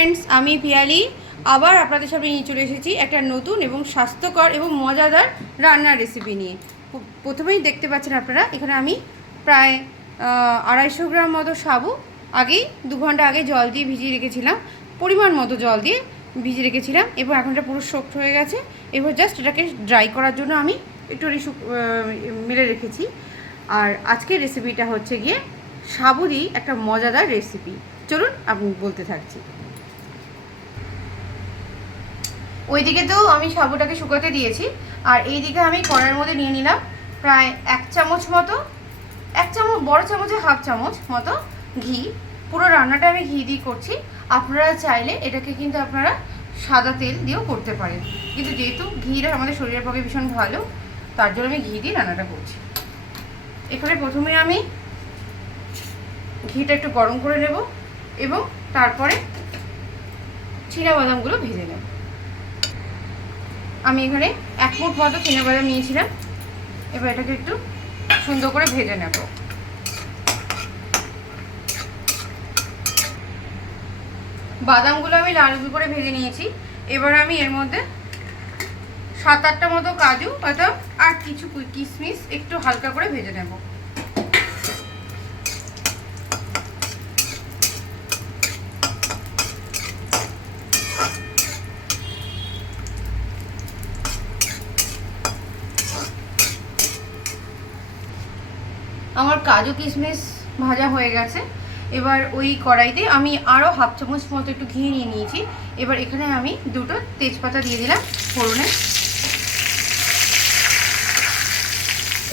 Friends आमी पियाली আবার আপনাদের সামনে নিয়ে চলে এসেছি একটা নতুন এবং স্বাস্থ্যকর এবং মজাদার রান্নার রেসিপি নিয়ে। প্রথমেই দেখতে পাচ্ছেন আপনারা এখানে আমি প্রায় 250 গ্রাম মতো সাবু আগেই 2 ঘন্টা আগে জল দিয়ে ভিজিয়ে রেখেছিলাম, পরিমাণ মতো জল দিয়ে ভিজিয়ে রেখেছিলাম এবং এখন এটা পুরো সফট হয়ে গেছে। এবার জাস্ট এটাকে ড্রাই করার জন্য আমি একটু মিলে রেখেছি। আর আজকের রেসিপিটা হচ্ছে গিয়ে সাবু দিয়ে একটা মজাদার রেসিপি। চলুন আপনি বলতে থাকছি। ওইদিকে তো আমি সাবুটাকে শুকাতে দিয়েছি, আর এইদিকে আমি কড়াইয়ের মধ্যে নিয়ে নিলাম প্রায় 1 চামচ মতো, 1 চামচ বড় চামচে হাফ চামচ মতো ঘি। পুরো রান্নাটা আমি ঘি দিয়ে করছি। আপনারা চাইলে এটাকে কিন্তু আপনারা সাদা তেল দিয়েও করতে পারেন, কিন্তু যেহেতু ঘিটা আমাদের শরীরের পক্ষে ভীষণ ভালো, তার জন্য আমি ঘি দিয়ে রান্নাটা করছি। এখানে প্রথমে আমি ঘিটা একটু গরম করে নেব এবং তারপরে চিনাবাদামগুলো ভেজে নেব। আমি এখানে 1 মুঠ মতো চিনাবাদাম নিয়েছিলাম, এবার এটাকে একটু সুন্দর করে ভেজে নেব। বাদামগুলো আমি লাল করে ভেজে নিয়েছি। এবার আমি এর মধ্যে 7-8টা মতো কাজু বাদাম আর কিছু কিশমিশ একটু হালকা করে ভেজে নেব। আমার কাজু কিশমিশ ভাজা হয়ে গেছে। এবার ওই কড়াইতে আমি আরও হাফ চামচ মতো একটু ঘি নিয়ে নিয়েছি। এবার এখানে আমি 2টো তেজপাতা দিয়ে দিলাম ফোড়নে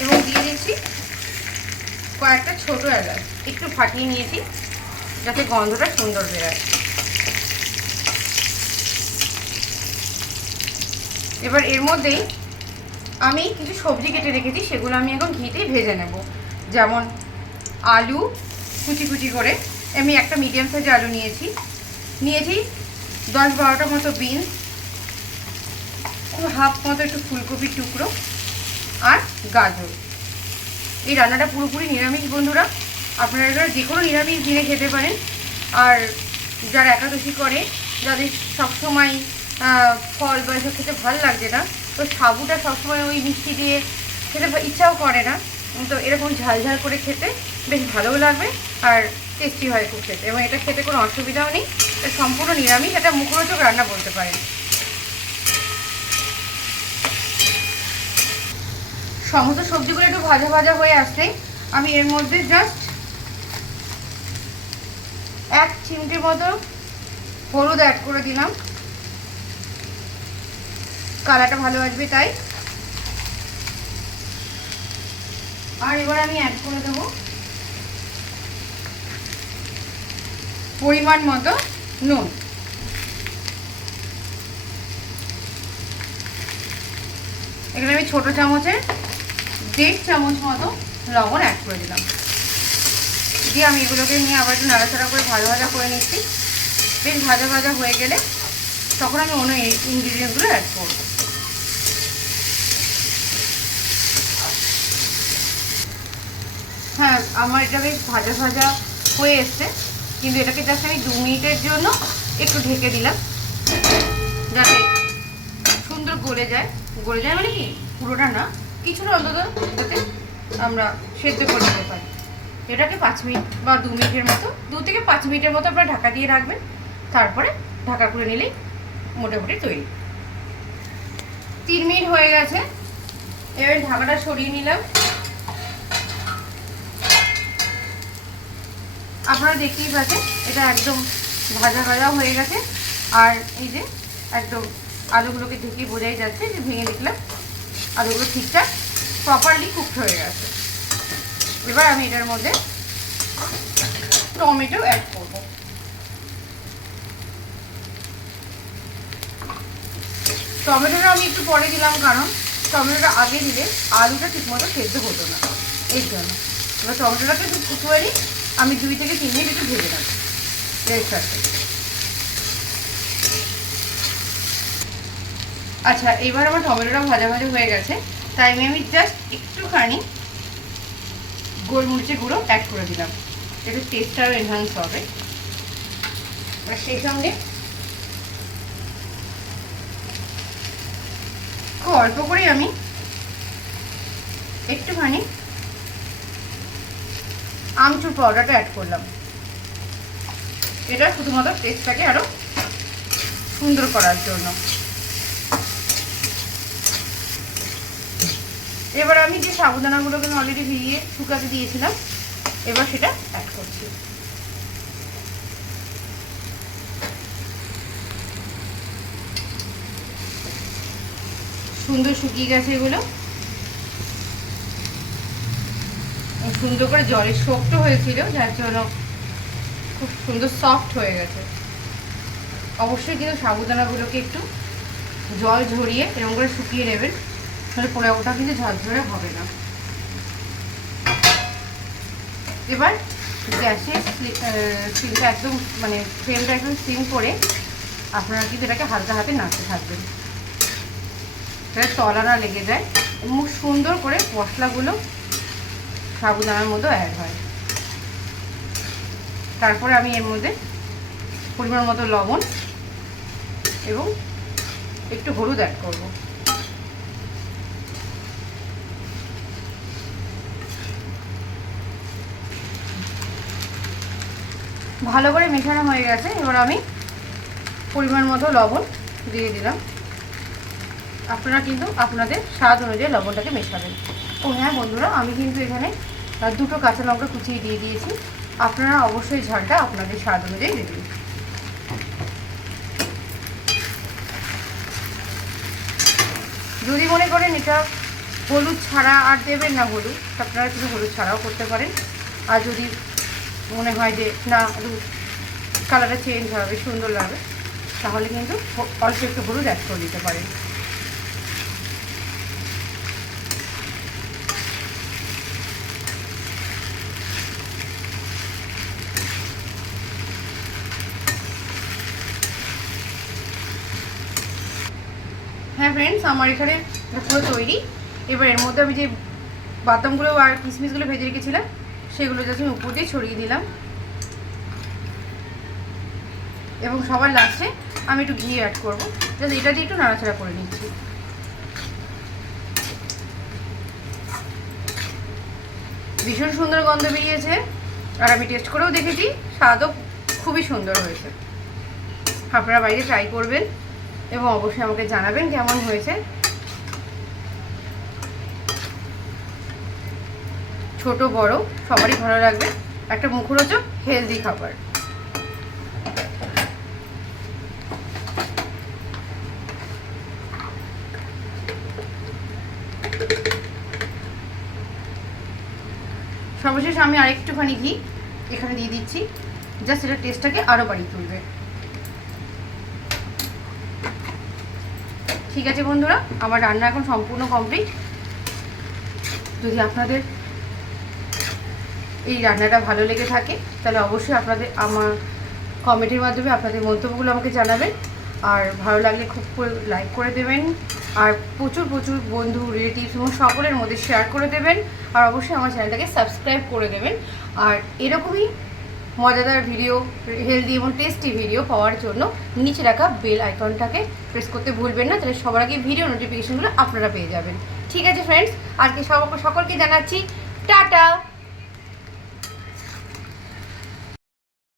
এবং দিয়ে দিচ্ছি কয়েকটা ছোটো এলাচ, একটু ফাটিয়ে নিয়েছি যাতে গন্ধটা সুন্দর বেরোয়। এবার এর মধ্যেই আমি কিছু সবজি কেটে রেখেছি, সেগুলো আমি এখন ঘিতেই ভেজে নেব। যেমন আলু কুচি কুচি করে, আমি একটা মিডিয়াম সাইজের আলু নিয়েছি 10-12টা মতো বিনস, হাফ মতো একটু ফুলকপির টুকরো আর গাজর। এই রান্নাটা পুরোপুরি নিরামিষ বন্ধুরা, আপনারা এগুলো যে কোনো নিরামিষ দিনে খেতে পারেন। আর যারা একাদশী করে, যাদের সবসময় ফল বা এসব খেতে ভালো লাগছে না, তো সাবুটা সবসময় ওই মিষ্টি দিয়ে খেতে ইচ্ছাও করে না, তো এরকম ঝাল ঝাল করে খেতে বেশ ভালোও লাগবে আর টেস্টি হয় খুব খেতে, এবং এটা খেতে কোনো অসুবিধাও নেই। এটা সম্পূর্ণ নিরামিষ, এটা মুখরোচক রান্না বলতে পারেন। সমস্ত সবজিগুলো একটু ভাজা ভাজা হয়ে আসতে আমি এর মধ্যে জাস্ট 1 চিমটি মতো হলুদ অ্যাড করে দিলাম, কালারটা ভালো আসবে তাই। আর এবার আমি অ্যাড করে দেবো পরিমাণ মতো নুন। এখানে আমি ছোটো চামচে 1.5 চামচ মতো লবণ অ্যাড করে দিলাম। দিয়ে আমি এগুলোকে নিয়ে আবার একটু নাড়াচাড়া করে ভাজা ভাজা করে নিচ্ছি। বেশ ভাজা ভাজা হয়ে গেলে তখন আমি অন্য ইনগ্রিডিয়েন্টসগুলো অ্যাড করব। হ্যাঁ, আমার এটা বেশ ভাজা ভাজা হয়ে এসছে, কিন্তু এটাকে জাস্ট আমি 2 মিনিটের জন্য একটু ঢেকে দিলাম যাতে সুন্দর গলে যায় মানে কি পুরোটা না, কিছুটা অন্তত যাতে আমরা সেদ্ধ করে নিতে পারি। এটাকে 5 মিনিট বা 2 মিনিটের মতো, 2 থেকে 5 মিনিটের মতো আপনারা ঢাকা দিয়ে রাখবেন। তারপরে ঢাকা করে নিলেই মোটামুটি তৈরি। 3 মিনিট হয়ে গেছে, এবার ঢাকাটা সরিয়ে নিলাম। আপনারা দেখতেই পাচ্ছেন এটা একদম ভাজা ভাজা হয়ে গেছে। আর এই যে একদম আলুগুলোকে ঢেকে বোঝাই যাচ্ছে যে ভেঙে দেখলাম আলুগুলো ঠিকঠাক প্রপারলি কুকড হয়ে গেছে। এবার আমি এটার মধ্যে টমেটো অ্যাড করব। টমেটোটা আমি একটু পরে দিলাম, কারণ টমেটোটা আগে দিলে আলুটা ঠিকমতো সেদ্ধ হতো না, এই জন্য। এবার টমেটোটাকে একটু কুকুয়ারি আমি 2 থেকে 3 মিনিট একটু ভেজে নেব এর সাথে। আচ্ছা, এবার আমার টমেটোটা ভাজা ভাজা হয়ে গেছে, তাই আমি জাস্ট একটুখানি গোলমরিচের গুঁড়ো অ্যাড করে দিলাম, একটু টেস্টটাও এনহান্স হবে। আর সেই সঙ্গে খুব অল্প করেই আমি একটুখানি আমচুর পাউডারটা অ্যাড করলাম। এটা শুধুমাত্র টেস্টটাকে আরও সুন্দর করার জন্য। এবার আমি যে সাবুদানাগুলোকে আমি অলরেডি ভিজিয়ে শুকাতে দিয়েছিলাম, এবার সেটা অ্যাড করছি। সুন্দর শুকিয়ে গেছে এগুলো, সুন্দর করে জলে সোক্ত হয়েছিল, যার জন্য খুব সুন্দর সফট হয়ে গেছে। অবশ্যই কিন্তু সাবুদানাগুলোকে একটু জল ঝরিয়ে এরকম করে শুকিয়ে নেবেন, তাহলে পোলাওটা কিন্তু ঝরঝরে হবে না। এবার গ্যাসের সিমটা একদম মানে ফ্লেমটা একদম সিম করে আপনারা কিন্তু এটাকে হালকা হাতে নাড়তে থাকবেন, এটা তলা না লেগে যায় এবং সুন্দর করে মশলাগুলো সাবুদানার মধ্যে অ্যাড হয়। তারপরে আমি এর মধ্যে পরিমাণ মতো লবণ এবং একটু হলুদ অ্যাড করব। ভালো করে মেশানো হয়ে গেছে। এবার আমি পরিমাণ মতো লবণ দিয়ে দিলাম। আপনারা কিন্তু আপনাদের স্বাদ অনুযায়ী লবণটাকে মেশাবেন। ও হ্যাঁ বন্ধুরা, আমি কিন্তু এখানে 2টো কাঁচা লঙ্কা কুচিয়ে দিয়ে দিয়েছি। আপনারা অবশ্যই ঝালটা আপনাদের স্বাদ অনুযায়ী দেবেন। যদি মনে করেন এটা হলুদ ছাড়া আর দেবেন না হলুদ, আপনারা কিন্তু হলুদ ছাড়াও করতে পারেন। আর যদি মনে হয় যে না কালারটা চেঞ্জ হবে, সুন্দর লাগবে, তাহলে কিন্তু অল্প একটু হলুদ অ্যাড করে দিতে পারেন। হ্যাঁ ফ্রেন্ডস, আমার এখানে পুরো তৈরি। এবার এর মধ্যে আমি যে বাদামগুলো আর কিশমিশগুলো ভেজে রেখেছিলাম সেগুলো যাতে আমি উপর দিয়ে ছড়িয়ে দিলাম, এবং সবার লাস্টে আমি একটু ঘি অ্যাড করবো। জাস্ট এটা দিয়ে একটু নাড়াচাড়া করে নিচ্ছি। ভীষণ সুন্দর গন্ধ বেরিয়েছে, আর আমি টেস্ট করেও দেখেছি, স্বাদও খুবই সুন্দর হয়েছে। আপনারা বাড়িতে ট্রাই করবেন এবং অবশ্যই আমাকে জানাবেন কেমন হয়েছে। ছোট বড় সবারই ভালো লাগবে, একটা মুখরোচক হেলদি খাবার। সর্বশেষ আমি আরেকটুখানি ঘি এখানে দিয়ে দিচ্ছি, জাস্ট এটা টেস্টটাকে আরও বাড়িয়ে তুলবে। ঠিক আছে বন্ধুরা, আমার রান্না এখন সম্পূর্ণ কমপ্লিট। যদি আপনাদের এই রান্নাটা ভালো লেগে থাকে তাহলে অবশ্যই আপনাদের আমার কমেন্টের মাধ্যমে আপনাদের মন্তব্যগুলো আমাকে জানাবেন। আর ভালো লাগলে খুব করে লাইক করে দেবেন, আর প্রচুর প্রচুর বন্ধু রিলেটিভস এবং সকলের মধ্যে শেয়ার করে দেবেন। আর অবশ্যই আমার চ্যানেলটাকে সাবস্ক্রাইব করে দেবেন। আর এরকমই মজাদার ভিডিও, হেলদি এবং টেস্টি ভিডিও পাওয়ার জন্য নিচে রাখা বেল আইকনটাকে প্রেস করতে ভুলবেন না, তাহলে সবার আগে ভিডিও নোটিফিকেশনগুলো আপনারা পেয়ে যাবেন। ঠিক আছে ফ্রেন্ডস, আজকে সকলকে জানাচ্ছি টাটা।